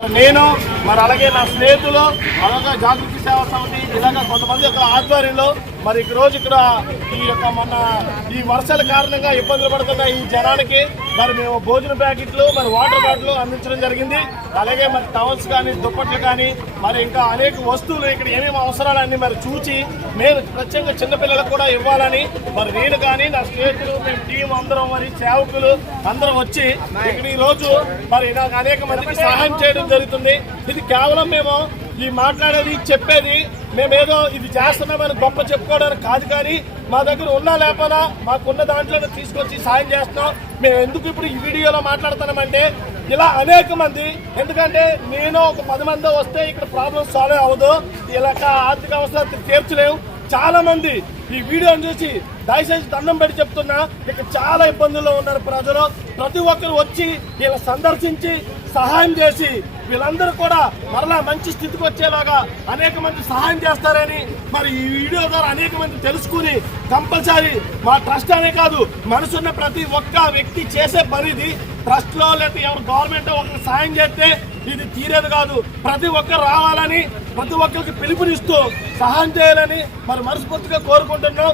నేను మరి అలాగే నా స్నేహితులు అలాగే జాగృతి సేవా సమితి ఇలాగ కొంతమంది యొక్క ఆధ్వర్యంలో మరి ఈ రోజు ఇక్కడ ఈ యొక్క మన ఈ వర్షాల కారణంగా ఇబ్బందులు పడుతున్న ఈ జనానికి మరి మేము భోజన ప్యాకెట్లు మరి వాటర్ బాటిల్ అందించడం జరిగింది. అలాగే మరి టవల్స్ కానీ దుప్పట్లు కానీ మరి ఇంకా అనేక వస్తువులు ఇక్కడ ఏమేమి అవసరాలన్నీ మరి చూచి మేము ప్రత్యేకంగా చిన్నపిల్లలకు కూడా ఇవ్వాలని మరి నేను కానీ నా స్నేహితులు మేము టీం అందరం మరి సేవకులు అందరం వచ్చి ఇక్కడ ఈ రోజు మరి నాకు అనేక మందికి సహాయం చేయడం జరుగుతుంది. ఇది కేవలం మేము ఈ మాట్లాడేది చెప్పేది మేమేదో ఇది చేస్తున్నామని గొప్ప చెప్పుకోవడానికి కాదు కానీ మా దగ్గర ఉన్నా లేకపోయినా మాకున్న దాంట్లో తీసుకొచ్చి సాయం చేస్తున్నాం. మేము ఎందుకు ఇప్పుడు ఈ వీడియోలో మాట్లాడుతున్నామంటే ఇలా అనేక మంది ఎందుకంటే నేను ఒక పది మంది వస్తే ఇక్కడ ప్రాబ్లం సాల్వ్ అవ్వదు. ఇలా ఆర్థిక అవసరాలు తీర్చలేవు. చాలా మంది ఈ వీడియోని చూసి దయచేసి దండం పెట్టి చెప్తున్నా ఇక్కడ చాలా ఇబ్బందుల్లో ఉన్నారు ప్రజలు. ప్రతి ఒక్కరు వచ్చి ఇలా సందర్శించి సహాయం చేసి వీళ్ళందరూ కూడా మరలా మంచి స్థితికి వచ్చేలాగా అనేక మంది సహాయం చేస్తారని మరి ఈ వీడియో ద్వారా అనేక మంది తెలుసుకుని కంపల్సరీ మా ట్రస్ట్ అనే కాదు మనసున్న ప్రతి ఒక్క వ్యక్తి చేసే పనిది ట్రస్ట్లో లేకపోతే ఎవరు గవర్నమెంట్ ఒకరికి సాయం చేస్తే ఇది తీరేది కాదు. ప్రతి ఒక్కరు రావాలని ప్రతి ఒక్కరికి పిలుపునిస్తూ సహాయం చేయాలని మరి మనస్ఫూర్తిగా కోరుకుంటున్నాం.